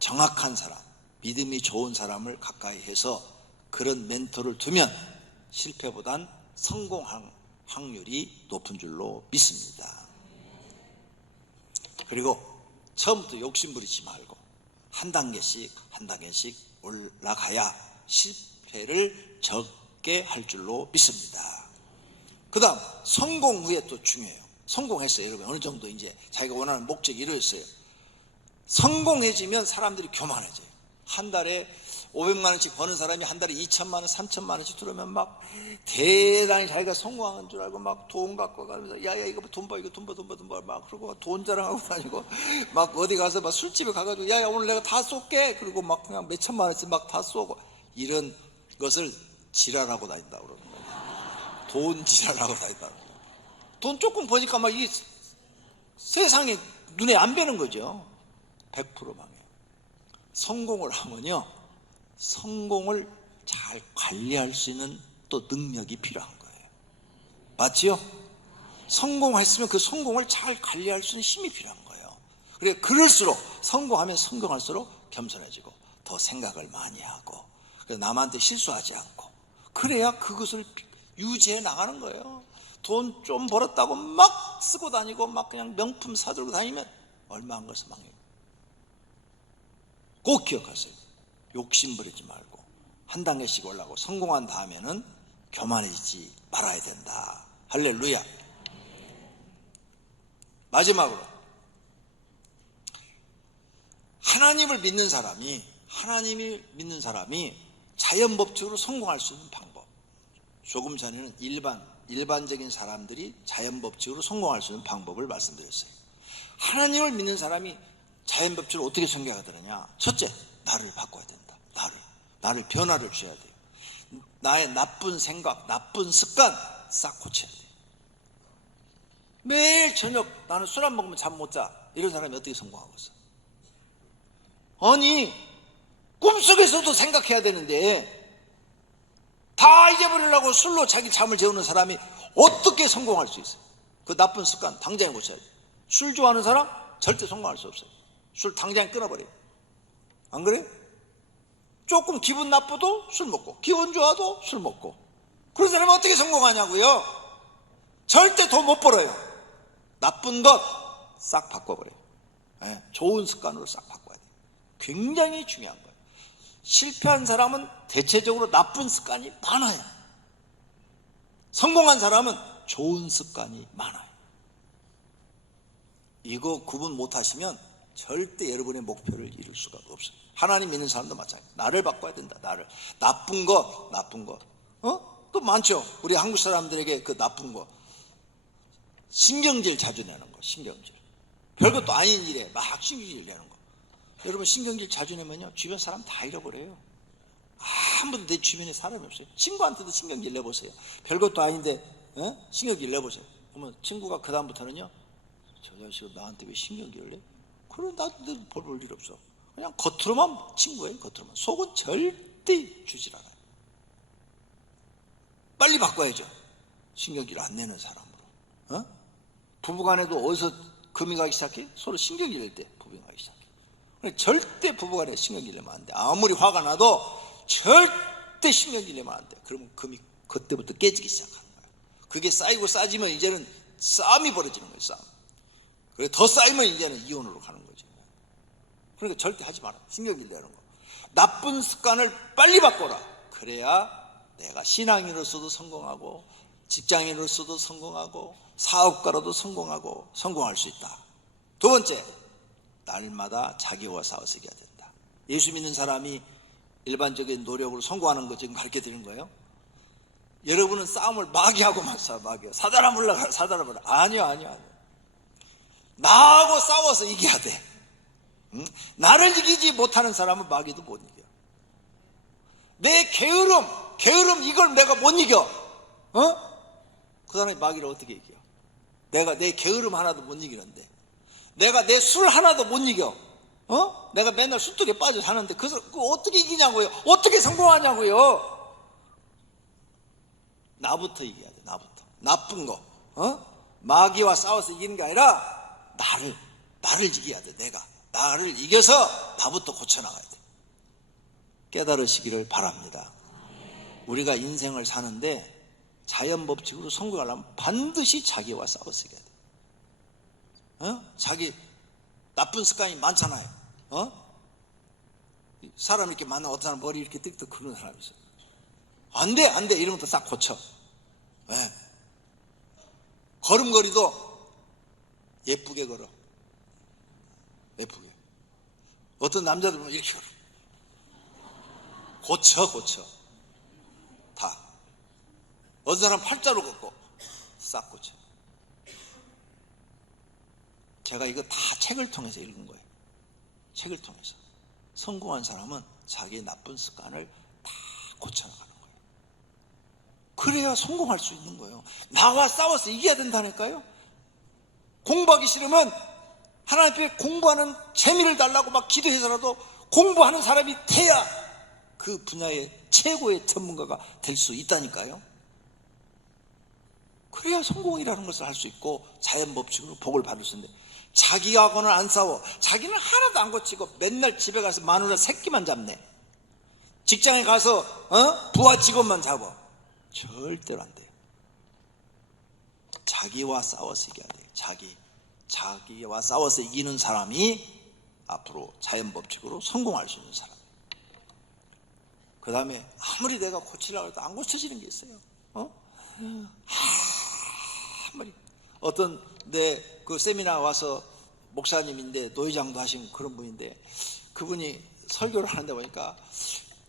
정확한 사람, 믿음이 좋은 사람을 가까이 해서 그런 멘토를 두면 실패보단 성공할 확률이 높은 줄로 믿습니다. 그리고 처음부터 욕심부리지 말고 한 단계씩 올라가야 실패를 적게 할 줄로 믿습니다. 그 다음 성공 후에 또 중요해요. 성공했어요. 여러분 어느 정도 이제 자기가 원하는 목적이 이루어졌어요. 성공해지면 사람들이 교만해져요. 한 달에 500만 원씩 버는 사람이 한 달에 2천만 원, 3천만 원씩 들어오면 막 대단히 자기가 성공한 줄 알고 막 돈 갖고 가면서 야야 이거 돈 봐, 이거 돈 봐 막 그러고 돈 자랑하고 다니고 막 어디 가서 막 술집에 가가지고 야야 오늘 내가 다 쏠게 그리고 막 그냥 몇 천만 원씩 막 다 쏘고 이런 것을 지랄하고 다닌다고 그러는 거예요. 돈 지랄하고 다닌다. 돈 조금 버니까 막 이 세상에 눈에 안 뵈는 거죠. 100% 망해요. 성공을 하면요, 성공을 잘 관리할 수 있는 또 능력이 필요한 거예요. 맞지요? 성공했으면 그 성공을 잘 관리할 수 있는 힘이 필요한 거예요. 그래, 그럴수록 성공하면 성공할수록 겸손해지고 더 생각을 많이 하고 남한테 실수하지 않고 그래야 그것을 유지해 나가는 거예요. 돈 좀 벌었다고 막 쓰고 다니고 막 그냥 명품 사들고 다니면 얼마 안 가서 망해요. 꼭 기억하세요. 욕심 부리지 말고 한 단계씩 올라가고 성공한 다음에는 교만해지지 말아야 된다. 할렐루야. 마지막으로 하나님을 믿는 사람이 자연법칙으로 성공할 수 있는 방법. 조금 전에는 일반적인 사람들이 자연법칙으로 성공할 수 있는 방법을 말씀드렸어요. 하나님을 믿는 사람이 자연법칙으로 어떻게 성공하느냐? 첫째, 나를 바꿔야 된다. 나를 변화를 줘야 돼요. 나의 나쁜 생각, 나쁜 습관 싹 고쳐야 돼요. 매일 저녁 나는 술 안 먹으면 잠 못 자. 이런 사람이 어떻게 성공하겠어? 아니, 꿈속에서도 생각해야 되는데 다 잊어버리려고 술로 자기 잠을 재우는 사람이 어떻게 성공할 수 있어요? 그 나쁜 습관 당장에 고쳐야 돼요. 술 좋아하는 사람 절대 성공할 수 없어요. 술 당장에 끊어버려요. 안 그래요? 조금 기분 나쁘도 술 먹고, 기분 좋아도 술 먹고. 그런 사람이 어떻게 성공하냐고요? 절대 돈 못 벌어요. 나쁜 것 싹 바꿔버려요. 네, 좋은 습관으로 싹 바꿔야 돼요. 굉장히 중요한 거예요. 실패한 사람은 대체적으로 나쁜 습관이 많아요. 성공한 사람은 좋은 습관이 많아요. 이거 구분 못 하시면 절대 여러분의 목표를 이룰 수가 없어요. 하나님 믿는 사람도 마찬가지예요. 나를 바꿔야 된다. 나를. 나쁜 것. 또 많죠. 우리 한국 사람들에게 그 나쁜 거. 신경질 자주 내는 거. 신경질. 별것도 아닌 일에 막 신경질 내는 거. 여러분 신경질 자주 내면요 주변 사람 다 잃어버려요. 아무도 내 주변에 사람이 없어요. 친구한테도 신경질 내보세요. 별것도 아닌데 신경질 내보세요. 그러면 친구가 그 다음부터는요, 저 자식은 나한테 왜 신경질을 내? 그래 나도 볼 일 없어. 그냥 겉으로만 친구예요. 겉으로만. 속은 절대 주질 않아요. 빨리 바꿔야죠. 신경질 안 내는 사람으로. 부부간에도 어디서 금이 가기 시작해? 서로 신경질 낼 때 부부가 가기 시작해. 절대 부부간에 신경질 내면 안 돼. 아무리 화가 나도 절대 신경질 내면 안 돼. 그러면 금이 그때부터 깨지기 시작하는 거야. 그게 쌓이고 쌓이면 이제는 싸움이 벌어지는 거예요. 싸움. 그래 더 쌓이면 이제는 이혼으로 가는 거죠. 그러니까 절대 하지 마라. 신경질 내는 거. 나쁜 습관을 빨리 바꿔라. 그래야 내가 신앙인으로서도 성공하고 직장인으로서도 성공하고 사업가로도 성공하고 성공할 수 있다. 두 번째, 날마다 자기와 싸워서 이겨야 된다. 예수 믿는 사람이 일반적인 노력으로 성공하는 거 지금 가르쳐 드리는 거예요. 여러분은 싸움을 마귀하고만 싸워. 마귀 사단아 올라가 사단아 올라. 아니요. 나하고 싸워서 이겨야 돼. 나를 이기지 못하는 사람은 마귀도 못 이겨. 내 게으름 이걸 내가 못 이겨. 그 사람이 마귀를 어떻게 이겨? 내가 내 게으름 하나도 못 이기는데, 내가 내 술 하나도 못 이겨. 내가 맨날 술독에 빠져 사는데 그거 어떻게 이기냐고요? 어떻게 성공하냐고요? 나부터 이겨야 돼. 나부터. 나쁜 거. 마귀와 싸워서 이기는 게 아니라 나를 이겨야 돼. 내가 나를 이겨서 나부터 고쳐나가야 돼. 깨달으시기를 바랍니다. 우리가 인생을 사는데 자연법칙으로 성공하려면 반드시 자기와 싸워서 이겨야 돼. 자기 나쁜 습관이 많잖아요. 사람 이렇게 만나 어떤 사람 머리 이렇게 뜩뜩 그런 사람이 있어요. 안 돼 이러면 또 싹 고쳐. 걸음걸이도 예쁘게 걸어. 예쁘게. 어떤 남자들 보면 이렇게 걸어. 고쳐. 다. 어떤 사람 팔자로 걷고 싹 고쳐. 제가 이거 다 책을 통해서 읽은 거예요. 책을 통해서. 성공한 사람은 자기의 나쁜 습관을 다 고쳐나가는 거예요. 그래야 성공할 수 있는 거예요. 나와 싸워서 이겨야 된다니까요. 공부하기 싫으면 하나님 앞에 공부하는 재미를 달라고 막 기도해서라도 공부하는 사람이 돼야 그 분야의 최고의 전문가가 될 수 있다니까요. 그래야 성공이라는 것을 할 수 있고 자연법칙으로 복을 받을 수 있는데, 자기하고는 안 싸워. 자기는 하나도 안 고치고 맨날 집에 가서 마누라 새끼만 잡네. 직장에 가서 부하 직원만 잡아. 절대로 안 돼요. 자기와 싸워서 이겨야 돼요. 자기와 싸워서 이기는 사람이 앞으로 자연법칙으로 성공할 수 있는 사람. 그 다음에 아무리 내가 고치려고 해도 안 고쳐지는 게 있어요. 아무리 어떤 내 그 세미나 와서 목사님인데 노회장도 하신 그런 분인데 그분이 설교를 하는데 보니까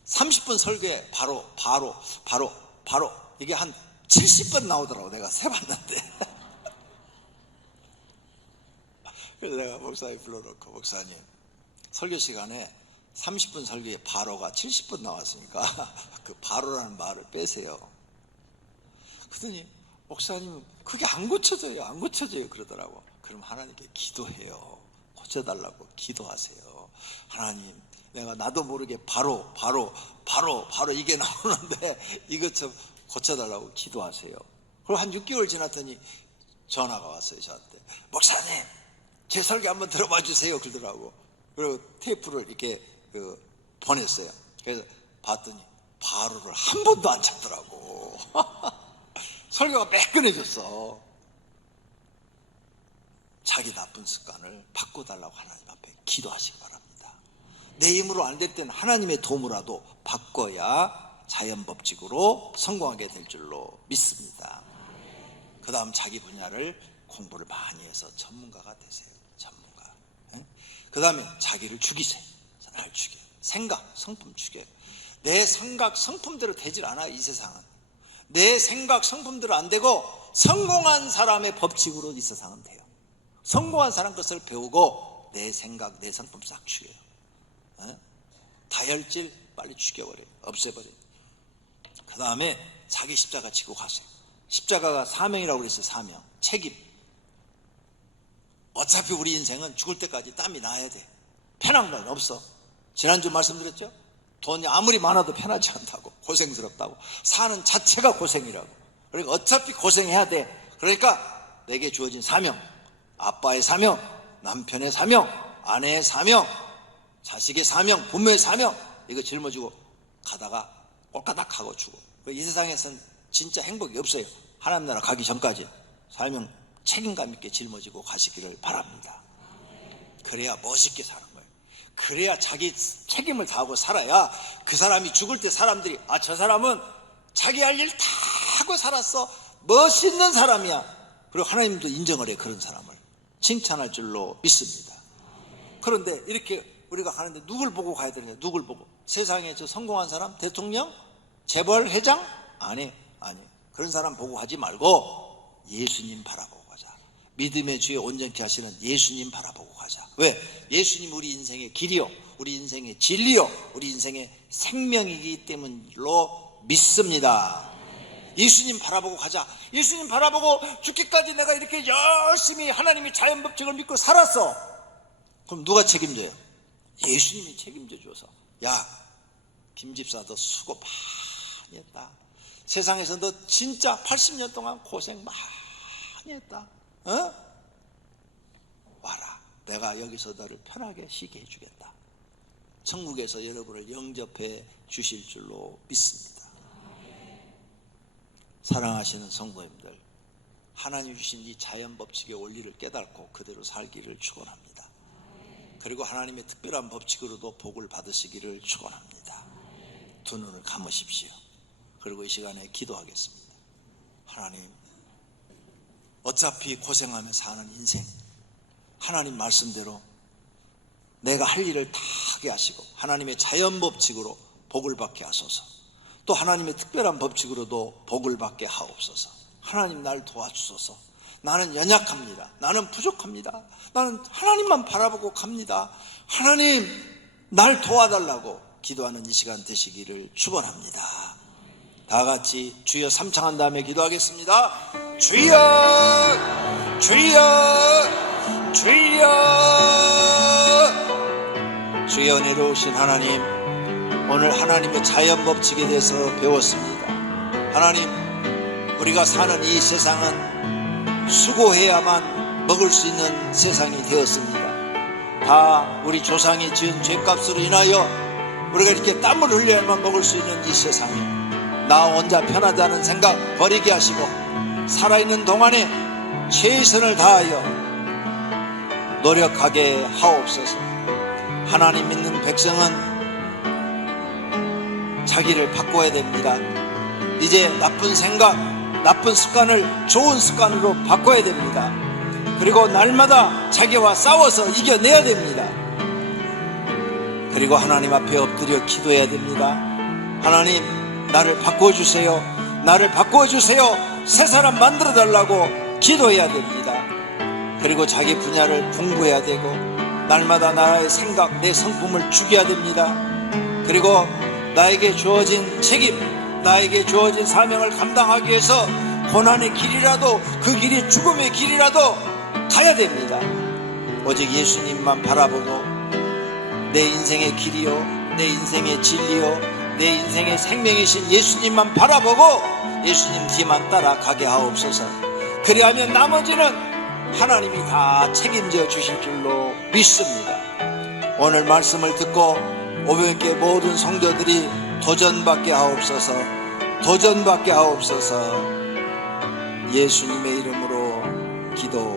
30분 설교에 바로 이게 한 70번 나오더라고. 내가 세봤는데. 그래서 내가 목사님 불러놓고, 목사님 설교 시간에 30분 설교에 바로가 70번 나왔으니까 그 바로라는 말을 빼세요. 그러더니 목사님 그게 안 고쳐져요 그러더라고. 그럼 하나님께 기도해요. 고쳐달라고 기도하세요. 하나님, 내가 나도 모르게 바로 이게 나오는데 이것 좀 고쳐달라고 기도하세요. 그리고 한 6개월 지났더니 전화가 왔어요. 저한테. 목사님, 제 설교 한번 들어봐 주세요 그러더라고. 그리고 테이프를 이렇게 보냈어요. 그래서 봤더니 바로를 한 번도 안 찾더라고. 설교가 매끈해졌어. 자기 나쁜 습관을 바꿔달라고 하나님 앞에 기도하시기 바랍니다. 내 힘으로 안 될 때는 하나님의 도움으로라도 바꿔야 자연법칙으로 성공하게 될 줄로 믿습니다. 그 다음 자기 분야를 공부를 많이 해서 전문가가 되세요. 전문가. 그 다음에 자기를 죽이세요. 날 죽여요. 생각, 성품 죽여요. 내 생각, 성품대로 되질 않아. 이 세상은 내 생각, 성품대로 안 되고 성공한 사람의 법칙으로 이 세상은 돼요. 성공한 사람 것을 배우고 내 생각, 내 성품 싹 죽여요. 다혈질 빨리 죽여버려요. 없애버려요. 그 다음에 자기 십자가 지고 가세요. 십자가가 사명이라고 그랬어요. 사명, 책임. 어차피 우리 인생은 죽을 때까지 땀이 나야 돼. 편한 건 없어. 지난주 말씀드렸죠? 돈이 아무리 많아도 편하지 않다고, 고생스럽다고. 사는 자체가 고생이라고. 그러니까 어차피 고생해야 돼. 그러니까 내게 주어진 사명, 아빠의 사명, 남편의 사명, 아내의 사명, 자식의 사명, 부모의 사명, 이거 짊어지고 가다가 꼴까닥 하고 죽어. 이 세상에서는 진짜 행복이 없어요. 하나님 나라 가기 전까지 사명 책임감 있게 짊어지고 가시기를 바랍니다. 그래야 멋있게 사는 거예요. 그래야 자기 책임을 다하고 살아야 그 사람이 죽을 때 사람들이 저 사람은 자기 할 일 다 하고 살았어. 멋있는 사람이야. 그리고 하나님도 인정을 해. 그런 사람을 칭찬할 줄로 믿습니다. 그런데 이렇게 우리가 가는데 누굴 보고 가야 되느냐? 누굴 보고? 세상에 저 성공한 사람? 대통령? 재벌? 회장? 아니. 그런 사람 보고 하지 말고 예수님 바라보고 가자. 믿음의 주에 온전케 하시는 예수님 바라보고 가자. 왜? 예수님 우리 인생의 길이요, 우리 인생의 진리요, 우리 인생의 생명이기 때문으로 믿습니다. 예수님 바라보고 가자. 예수님 바라보고 죽기까지 내가 이렇게 열심히 하나님의 자연법칙을 믿고 살았어. 그럼 누가 책임져요? 예수님이 책임져 줘서, 야, 김 집사 너 수고 많이 했다. 세상에서 너 진짜 80년 동안 고생 많이 했다. 와라. 내가 여기서 너를 편하게 쉬게 해주겠다. 천국에서 여러분을 영접해 주실 줄로 믿습니다. 사랑하시는 성도님들, 하나님 주신 이 자연법칙의 원리를 깨닫고 그대로 살기를 축원합니다. 그리고 하나님의 특별한 법칙으로도 복을 받으시기를 축원합니다. 두 눈을 감으십시오. 그리고 이 시간에 기도하겠습니다. 하나님, 어차피 고생하며 사는 인생, 하나님 말씀대로 내가 할 일을 다 하게 하시고 하나님의 자연법칙으로 복을 받게 하소서. 또 하나님의 특별한 법칙으로도 복을 받게 하옵소서. 하나님 날 도와주소서. 나는 연약합니다. 나는 부족합니다. 나는 하나님만 바라보고 갑니다. 하나님 날 도와달라고 기도하는 이 시간 되시기를 축원합니다. 다 같이 주여 삼창한 다음에 기도하겠습니다. 주여, 주여, 주여. 주여, 은혜로 오신 하나님, 오늘 하나님의 자연법칙에 대해서 배웠습니다. 하나님, 우리가 사는 이 세상은 수고해야만 먹을 수 있는 세상이 되었습니다. 다 우리 조상이 지은 죄값으로 인하여 우리가 이렇게 땀을 흘려야만 먹을 수 있는 이 세상에 나 혼자 편하다는 생각 버리게 하시고 살아있는 동안에 최선을 다하여 노력하게 하옵소서. 하나님 믿는 백성은 자기를 바꿔야 됩니다. 이제 나쁜 생각, 나쁜 습관을 좋은 습관으로 바꿔야 됩니다. 그리고 날마다 자기와 싸워서 이겨내야 됩니다. 그리고 하나님 앞에 엎드려 기도해야 됩니다. 하나님, 나를 바꿔주세요. 나를 바꿔주세요. 새 사람 만들어 달라고 기도해야 됩니다. 그리고 자기 분야를 공부해야 되고 날마다 나의 생각, 내 성품을 죽여야 됩니다. 그리고 나에게 주어진 책임, 나에게 주어진 사명을 감당하기 위해서 고난의 길이라도, 그 길이 죽음의 길이라도 가야 됩니다. 오직 예수님만 바라보고 내 인생의 길이요, 내 인생의 진리요, 내 인생의 생명이신 예수님만 바라보고 예수님 뒤만 따라가게 하옵소서. 그리하면 나머지는 하나님이 다 책임져 주실 줄로 믿습니다. 오늘 말씀을 듣고 500개 모든 성도들이 도전받게 하옵소서. 도전받게 하옵소서. 예수님의 이름으로 기도